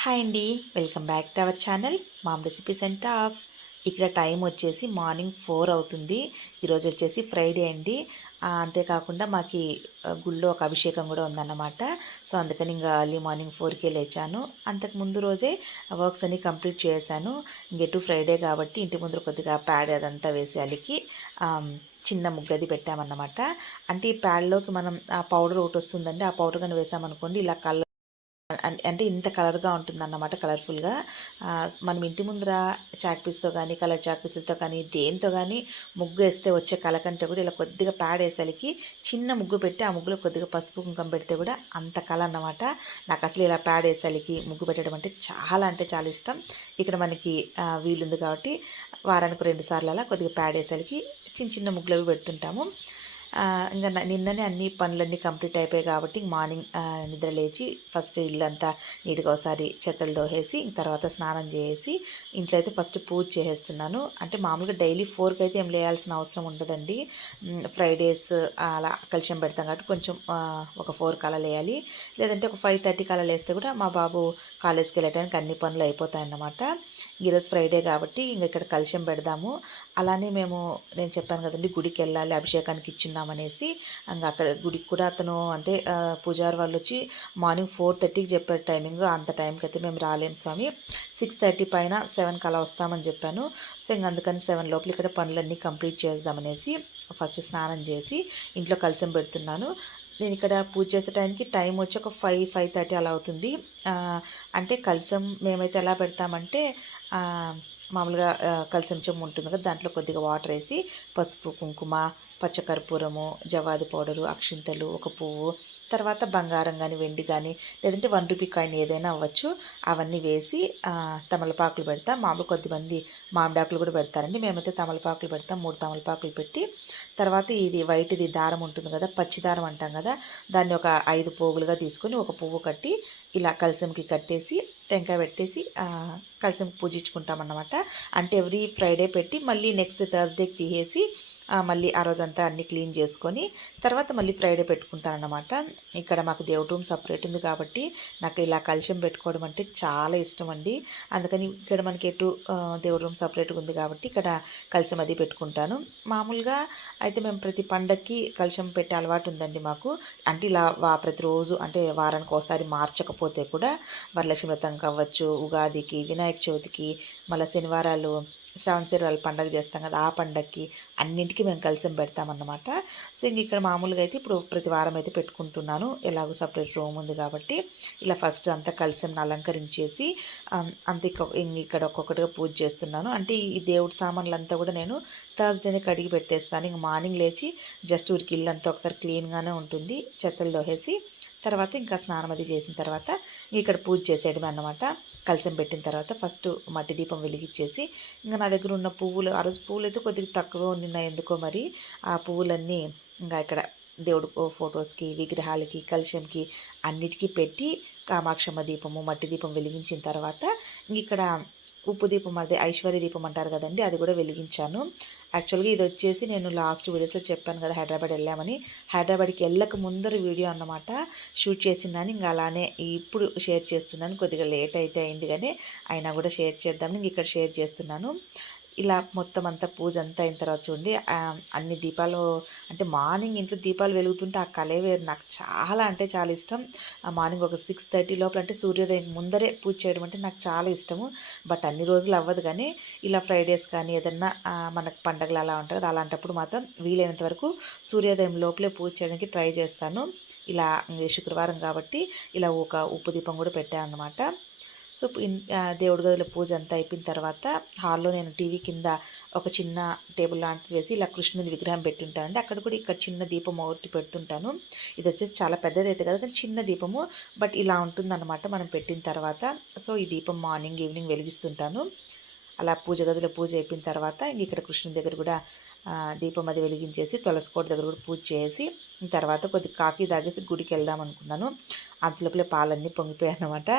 Hi అండి. Welcome back to our channel mom recipes and talks. ఇక్కడ time వచ్చేసి morning four అవుతుంది. ఈరోజు వచ్చేసి ఫ్రైడే అండి. అంతేకాకుండా మాకి గుళ్ళో ఒక అభిషేకం కూడా ఉందన్నమాట. సో అందుకని ఇంకా ఎర్లీ మార్నింగ్ ఫోర్కే లేచాను. అంతకు ముందు రోజే వర్క్స్ అన్నీ కంప్లీట్ చేశాను. ఇంకెటు ఫ్రైడే కాబట్టి ఇంటి ముందు కొద్దిగా ప్యాడ్ అదంతా వేసి అలికి చిన్న ముగ్గది పెట్టామన్నమాట. అంటే ఈ ప్యాడ్లోకి మనం ఆ పౌడర్ ఒకటి వస్తుందండి. ఆ పౌడర్ కానీ వేసామనుకోండి ఇలా కళ్ళ అంటే ఇంత కలర్గా ఉంటుందన్నమాట కలర్ఫుల్గా. మనం ఇంటి ముందర చాక్పీస్తో కానీ కలర్ చాక్పీసులతో కానీ దేంతో కానీ ముగ్గు వేస్తే వచ్చే కలకంటే కూడా ఇలా కొద్దిగా ప్యాడ్ వేసరికి చిన్న ముగ్గు పెట్టి ఆ ముగ్గులో కొద్దిగా పసుపు కుంకం పెడితే కూడా అంత కల అన్నమాట. నాకు అసలు ఇలా ప్యాడ్ వేసరికి ముగ్గు పెట్టడం అంటే చాలా అంటే చాలా ఇష్టం. ఇక్కడ మనకి వీలుంది కాబట్టి వారానికి రెండు సార్లు అలా కొద్దిగా ప్యాడ్ వేసరికి చిన్న చిన్న ముగ్గులు అవి పెడుతుంటాము. ఇంకా నిన్ననే అన్ని పనులన్నీ కంప్లీట్ అయిపోయాయి కాబట్టి మార్నింగ్ నిద్ర లేచి ఫస్ట్ ఇల్లంతా నీట్గా ఒకసారి చెత్తలు దోహేసి ఇంక తర్వాత స్నానం చేసి ఇంట్లో అయితే ఫస్ట్ పూజ చేసేస్తున్నాను. అంటే మామూలుగా డైలీ ఫోర్కి అయితే ఏం లేయాల్సిన అవసరం ఉండదండి. ఫ్రైడేస్ అలా కలిసం పెడతాం కాబట్టి కొంచెం ఒక ఫోర్ కళ లేయాలి. లేదంటే ఒక ఫైవ్ థర్టీ కళ లేస్తే కూడా మా బాబు కాలేజ్కి వెళ్ళటానికి అన్ని పనులు అయిపోతాయన్నమాట. ఈరోజు ఫ్రైడే కాబట్టి ఇంక ఇక్కడ కలిసం పెడదాము. అలానే మేము నేను చెప్పాను కదండి గుడికి వెళ్ళాలి అభిషేకానికి వెళ్దామనేసి ఇంకా అక్కడ గుడికి కూడా అతను అంటే పూజారి వాళ్ళు వచ్చి మార్నింగ్ ఫోర్ థర్టీకి చెప్పారు టైమింగ్. అంత టైంకి అయితే మేము రాలేం స్వామి. సిక్స్ థర్టీ పైన సెవెన్కి అలా వస్తామని చెప్పాను. సో ఇంక అందుకని సెవెన్ లోపల ఇక్కడ పనులన్నీ కంప్లీట్ చేద్దామనేసి ఫస్ట్ స్నానం చేసి ఇంట్లో కలిసం పెడుతున్నాను. నేను ఇక్కడ పూజ చేసే టైంకి టైం వచ్చి ఒక ఫైవ్ ఫైవ్ థర్టీ అలా అవుతుంది. అంటే కలిసం మేమైతే ఎలా పెడతామంటే మామూలుగా కలిసంచం ఉంటుంది కదా దాంట్లో కొద్దిగా వాటర్ వేసి పసుపు కుంకుమ పచ్చకర్పూరము జవాది పౌడరు అక్షింతలు ఒక పువ్వు తర్వాత బంగారం కానీ వెండి కానీ లేదంటే వన్ రూపీ కాయిన్ ఏదైనా అవ్వచ్చు. అవన్నీ వేసి తమలపాకులు పెడతాం. మామూలు కొద్దిమంది మామిడాకులు కూడా పెడతారండి. మేమైతే తమలపాకులు పెడతాం. మూడు తమలపాకులు పెట్టి తర్వాత ఇది వైట్ది దారం ఉంటుంది కదా పచ్చి దారం అంటాం కదా దాన్ని ఒక ఐదు పోగులుగా తీసుకొని ఒక పువ్వు కట్టి ఇలా కలిసంకి కట్టేసి టెంకాయ పెట్టేసి కలిసి పూజించుకుంటామన్నమాట. పూజించుకుంటాం అన్నమాట అంటే ఎవ్రీ ఫ్రైడే పెట్టి మళ్ళీ నెక్స్ట్ థర్స్డేకి తీసేసి మళ్ళీ ఆ రోజంతా అన్ని క్లీన్ చేసుకొని తర్వాత మళ్ళీ ఫ్రైడే పెట్టుకుంటానన్నమాట. ఇక్కడ మాకు దేవుడి రూమ్ సపరేట్ ఉంది కాబట్టి నాకు ఇలా కలిసిం పెట్టుకోవడం అంటే చాలా ఇష్టం అండి అందుకని ఇక్కడ మనకి ఎటు దేవుడి రూమ్ సపరేట్గా ఉంది కాబట్టి ఇక్కడ కలిసిం అది పెట్టుకుంటాను. మామూలుగా అయితే మేము ప్రతి పండక్కి కలిసిం పెట్టే అలవాటు ఉందండి మాకు. అంటే ఇలా వా ప్రతిరోజు అంటే వారానికి ఒకసారి మార్చకపోతే కూడా వరలక్ష్మి వ్రతం కావచ్చు ఉగాదికి వినాయక చవితికి మళ్ళీ శనివారాలు శ్రావణ శనివారాలు పండగ చేస్తాం కదా ఆ పండగకి అన్నింటికి మేము కలిసి పెడతామన్నమాట. సో ఇంక ఇక్కడ మామూలుగా అయితే ఇప్పుడు ప్రతి వారం అయితే పెట్టుకుంటున్నాను. ఎలాగో సపరేట్ రూమ్ ఉంది కాబట్టి ఇలా ఫస్ట్ అంతా కలిసి అలంకరించేసి అంత ఇక- ఇంక ఇక్కడ ఒక్కొక్కటిగా పూజ చేస్తున్నాను. అంటే ఈ దేవుడి సామాన్లు అంతా కూడా నేను థర్స్డేనే కడిగి పెట్టేస్తాను. ఇంక మార్నింగ్ లేచి జస్ట్ ఊరికి ఇల్లు అంతా ఒకసారి క్లీన్గానే ఉంటుంది. చెత్తలు దోహేసి తర్వాత ఇంకా స్నానం అది చేసిన తర్వాత ఇక్కడ పూజ చేసేయడమే అన్నమాట. కలసం పెట్టిన తర్వాత ఫస్ట్ మట్టి దీపం వెలిగించేసి ఇంకా నా దగ్గర ఉన్న పువ్వులు ఆ రోజు పువ్వులు అయితే కొద్దిగా తక్కువ ఉన్నాయి ఎందుకో మరి ఆ పువ్వులన్నీ ఇంకా ఇక్కడ దేవుడు ఫొటోస్కి విగ్రహాలకి కలశంకి అన్నిటికీ పెట్టి కామాక్షమ్మ దీపము మట్టి దీపం వెలిగించిన తర్వాత ఇంక ఇక్కడ ఉప్పు దీపం అదే ఐశ్వర్య దీపం అంటారు కదండి అది కూడా వెలిగించాను. యాక్చువల్గా ఇది వచ్చేసి నేను లాస్ట్ వీడియోస్లో చెప్పాను కదా హైదరాబాద్ వెళ్ళామని. హైదరాబాద్కి వెళ్ళక ముందర వీడియో అన్నమాట షూట్ చేసినాను ఇంకా అలానే ఇప్పుడు షేర్ చేస్తున్నాను. కొద్దిగా లేట్ అయితే అయింది కానీ అయినా కూడా షేర్ చేద్దామని ఇక్కడ షేర్ చేస్తున్నాను. ఇలా మొత్తం అంతా పూజ అంతా అయిన తర్వాత చూడండి అన్ని దీపాలు అంటే మార్నింగ్ ఇంట్లో దీపాలు వెలుగుతుంటే ఆ కలే వేరు. నాకు చాలా అంటే చాలా ఇష్టం. ఆ మార్నింగ్ ఒక సిక్స్ థర్టీ లోపల అంటే సూర్యోదయం ముందరే పూజ చేయడం అంటే నాకు చాలా ఇష్టము. బట్ అన్ని రోజులు అవ్వదు కానీ ఇలా ఫ్రైడేస్ కానీ ఏదన్నా మనకు పండగలు అలా ఉంటుంది కదా అలాంటప్పుడు మాత్రం వీలైనంత వరకు సూర్యోదయం లోపలే పూజ చేయడానికి ట్రై చేస్తాను. ఇలా శుక్రవారం కాబట్టి ఇలా ఒక ఉప్పు దీపం కూడా పెట్టాను అనమాట సో దేవుడి గదిలో పూజ అంతా అయిపోయిన తర్వాత హాల్లో నేను టీవీ కింద ఒక చిన్న టేబుల్ లాంటిది వేసి ఇలా కృష్ణుడి విగ్రహం పెట్టుంటానండి. అక్కడ కూడా ఇక్కడ చిన్న దీపం ఒకటి పెడుతుంటాను. ఇది వచ్చేసి చాలా పెద్దది అయితే కదా కానీ చిన్న దీపము. బట్ ఇలా ఉంటుందన్నమాట మనం పెట్టిన తర్వాత. సో ఈ దీపం మార్నింగ్ ఈవినింగ్ వెలిగిస్తుంటాను. అలా పూజ గదిలో పూజ అయిపోయిన తర్వాత ఇంక ఇక్కడ కృష్ణుని దగ్గర కూడా దీపం అది వెలిగించేసి తులసికోట దగ్గర కూడా పూజ చేసి తర్వాత కొద్ది కాఫీ తాగేసి గుడికి వెళ్దాం అనుకున్నాను. అంతలోపలే పాలన్నీ పొంగిపోయాయి అనమాట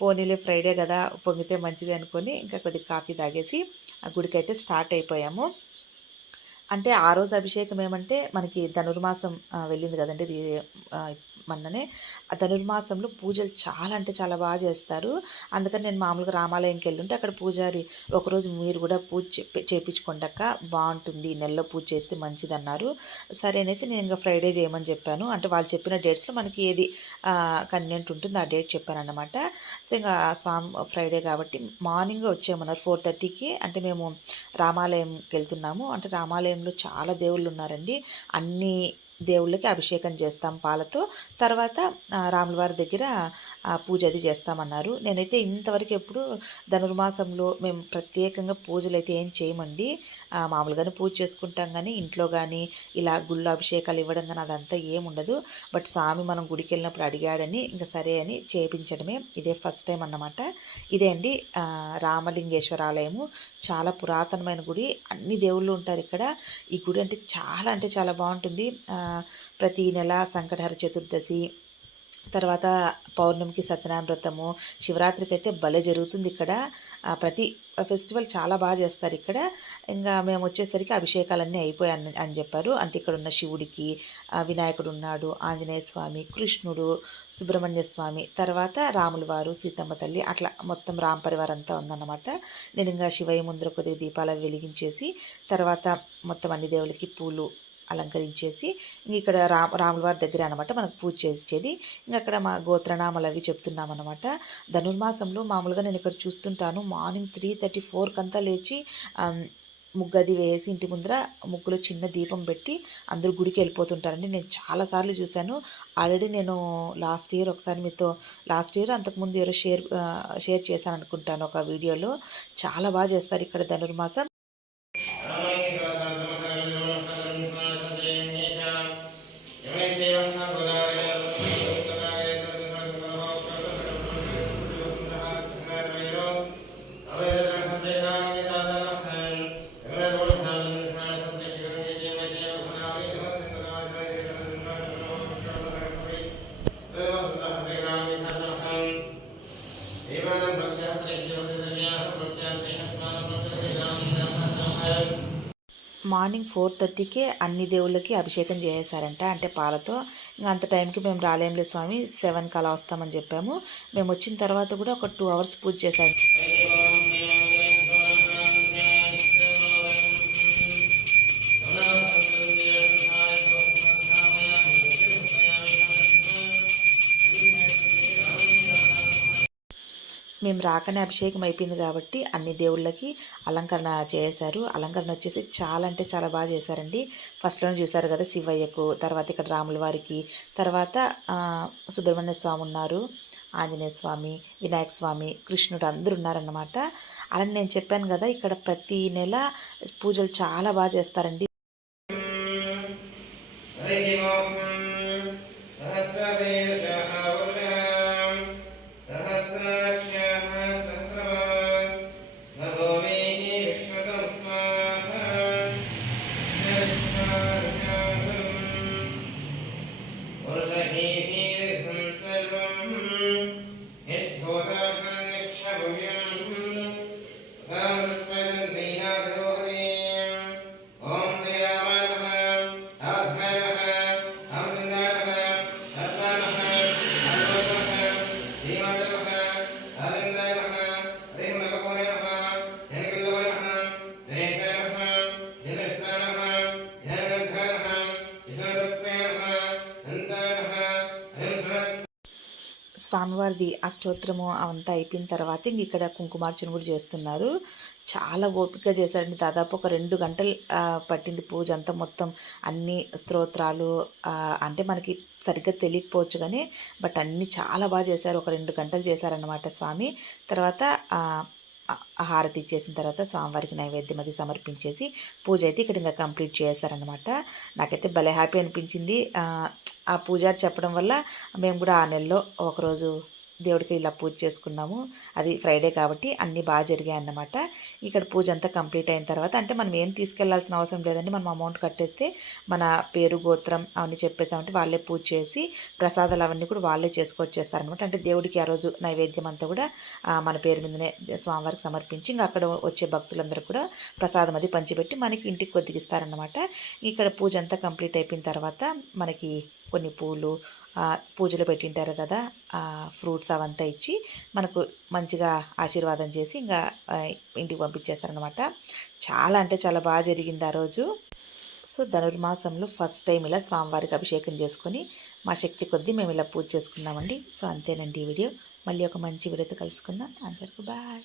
పోనీలే ఫ్రైడే కదా పొంగితే మంచిది అనుకొని ఇంకా కొద్ది కాఫీ తాగేసి ఆ గుడికి అయితే స్టార్ట్ అయిపోయాము. అంటే ఆ రోజు అభిషేకం ఏమంటే మనకి ధనుర్మాసం వెళ్ళింది కదండి. మొన్ననే. ఆ ధనుర్మాసంలో పూజలు చాలా అంటే చాలా బాగా చేస్తారు. అందుకని నేను మామూలుగా రామాలయంకి వెళ్ళుంటే అక్కడ పూజారి ఒకరోజు మీరు కూడా పూజ చేపి- బాగుంటుంది. నెలలో పూజ చేస్తే మంచిది అన్నారు సరే అనేసి నేను ఇంకా ఫ్రైడే చేయమని చెప్పాను. అంటే వాళ్ళు చెప్పిన డేట్స్లో మనకి ఏది కన్వీనియంట్ ఉంటుంది ఆ డేట్ చెప్పాను అనమాట సో ఇంకా స్వామి ఫ్రైడే కాబట్టి మార్నింగ్ వచ్చేయమన్నారు. ఫోర్ థర్టీకి అంటే మేము రామాలయంకి వెళ్తున్నాము. అంటే రామాలయంలో చాలా దేవుళ్ళు ఉన్నారండి అన్ని దేవుళ్ళకి అభిషేకం చేస్తాం పాలతో. తర్వాత రాములవారి రాముల వారి దగ్గర పూజ అది చేస్తామన్నారు. నేనైతే ఇంతవరకు ఎప్పుడు ధనుర్మాసంలో మేము ప్రత్యేకంగా పూజలు అయితే ఏం చేయమండి. మామూలుగానే పూజ చేసుకుంటాం కానీ ఇంట్లో కానీ ఇలా గుళ్ళు అభిషేకాలు ఇవ్వడం కానీ అదంతా ఏముండదు బట్ స్వామి మనం గుడికి వెళ్ళినప్పుడు అడిగాడని ఇంకా సరే అని చేపించడమే ఇదే ఫస్ట్ టైం అన్నమాట. ఇదే అండి రామలింగేశ్వర ఆలయము చాలా పురాతనమైన గుడి. అన్ని దేవుళ్ళు ఉంటారు ఇక్కడ. ఈ గుడి అంటే చాలా అంటే చాలా బాగుంటుంది. ప్రతి నెల సంకటహర చతుర్దశి తర్వాత పౌర్ణమికి సత్యనారాయణ వ్రతము శివరాత్రికి అయితే భలే జరుగుతుంది ఇక్కడ. ప్రతి ఫెస్టివల్ చాలా బాగా చేస్తారు ఇక్కడ. ఇంకా మేము వచ్చేసరికి అభిషేకాలన్నీ అయిపోయాయి అని చెప్పారు. అంటే ఇక్కడ ఉన్న శివుడికి వినాయకుడు ఉన్నాడు ఆంజనేయ స్వామి కృష్ణుడు సుబ్రహ్మణ్య స్వామి తర్వాత రాముల వారు సీతమ్మ తల్లి అట్లా మొత్తం రామ్ పరివారం అంతా ఉందన్నమాట. నేను ఇంకా శివయ్య ముందర కొద్దిగా దీపాలు వెలిగించేసి తర్వాత మొత్తం అన్ని దేవులకి పూలు అలంకరించేసి ఇక్కడ రా రాములవారి దగ్గర అనమాట మనకు పూజ చేసేది. ఇంకా అక్కడ మా గోత్రనామాలు అవి చెప్తున్నాం అనమాట ధనుర్మాసంలో మామూలుగా నేను ఇక్కడ చూస్తుంటాను. మార్నింగ్ త్రీ థర్టీ ఫోర్కి అంతా లేచి ముగ్గది వేసి ఇంటి ముందర ముగ్గులో చిన్న దీపం పెట్టి అందరూ గుడికి వెళ్ళిపోతుంటారండి. నేను చాలాసార్లు చూశాను. ఆల్రెడీ నేను లాస్ట్ ఇయర్ ఒకసారి మీతో లాస్ట్ ఇయర్ అంతకుముందు ఏదో షేర్ షేర్ చేశాను అనుకుంటాను ఒక వీడియోలో. చాలా బాగా చేస్తారు ఇక్కడ ధనుర్మాసం. మార్నింగ్ ఫోర్ థర్టీకే అన్ని దేవుళ్ళకి అభిషేకం చేసేసారంట అంటే పాలతో ఇంకా అంత టైంకి మేము రాలేంలే స్వామి సెవెన్కి అలా వస్తామని చెప్పాము. మేము వచ్చిన తర్వాత కూడా ఒక టూ అవర్స్ పూజ చేశాము మేము రాకనే అభిషేకం అయిపోయింది కాబట్టి అన్ని దేవుళ్ళకి అలంకరణ చేశారు. అలంకరణ వచ్చేసి చాలా అంటే చాలా బాగా చేశారండి. ఫస్ట్లోనే చూశారు కదా శివయ్యకు తర్వాత ఇక్కడ రాముల వారికి తర్వాత సుబ్రహ్మణ్య స్వామి ఉన్నారు ఆంజనేయ స్వామి వినాయక స్వామి కృష్ణుడు అందరూ ఉన్నారన్నమాట. అలా నేను చెప్పాను కదా ఇక్కడ ప్రతి నెల పూజలు చాలా బాగా చేస్తారండి. స్వామివారిది ఆ స్తోత్రము అవంతా అయిపోయిన తర్వాత ఇంక ఇక్కడ కుంకుమార్చన కూడా చేస్తున్నారు. చాలా ఓపిక చేశారండి. దాదాపు ఒక రెండు గంటలు పట్టింది పూజ అంతా మొత్తం. అన్ని స్తోత్రాలు అంటే మనకి సరిగ్గా తెలియకపోవచ్చు కానీ బట్ అన్నీ చాలా బాగా చేశారు. ఒక రెండు గంటలు చేశారన్నమాట స్వామి. తర్వాత హారతి ఇచ్చేసిన తర్వాత స్వామివారికి నైవేద్యం అది సమర్పించేసి పూజ అయితే ఇక్కడ ఇంకా కంప్లీట్ చేస్తారనమాట నాకైతే భలే హ్యాపీ అనిపించింది. ఆ పూజారి చెప్పడం వల్ల మేము కూడా ఆ నెలలో ఒకరోజు దేవుడికి ఇలా పూజ చేసుకున్నాము. అది ఫ్రైడే కాబట్టి అన్నీ బాగా జరిగాయి అన్నమాట. ఇక్కడ పూజ అంతా కంప్లీట్ అయిన తర్వాత అంటే మనం ఏం తీసుకెళ్ళాల్సిన అవసరం లేదండి. మనం అమౌంట్ కట్టేస్తే మన పేరు గోత్రం అవన్నీ చెప్పేసామంటే వాళ్ళే పూజ చేసి ప్రసాదాలు అవన్నీ కూడా వాళ్ళే చేసుకొచ్చేస్తారనమాట అంటే దేవుడికి ఆ రోజు నైవేద్యం అంతా కూడా మన పేరు మీదనే స్వామివారికి సమర్పించి ఇంకా అక్కడ వచ్చే భక్తులందరూ కూడా ప్రసాదం అది పంచిపెట్టి మనకి ఇంటికి కొద్దిగా ఇస్తారనమాట ఇక్కడ పూజ అంతా కంప్లీట్ అయిపోయిన తర్వాత మనకి కొన్ని పూలు పూజలు పెట్టింటారు కదా ఫ్రూట్స్ అవంతా ఇచ్చి మనకు మంచిగా ఆశీర్వాదం చేసి ఇంకా ఇంటికి పంపించేస్తారనమాట చాలా అంటే చాలా బాగా జరిగింది ఆ రోజు. సో ధనుర్మాసంలో ఫస్ట్ టైం ఇలా స్వామివారికి అభిషేకం చేసుకొని మా శక్తి కొద్దీ మేము ఇలా పూజ చేసుకున్నామండి. సో అంతేనండి ఈ వీడియో. మళ్ళీ ఒక మంచి వీడియోతో కలుసుకుందాం. అందరికీ బాయ్.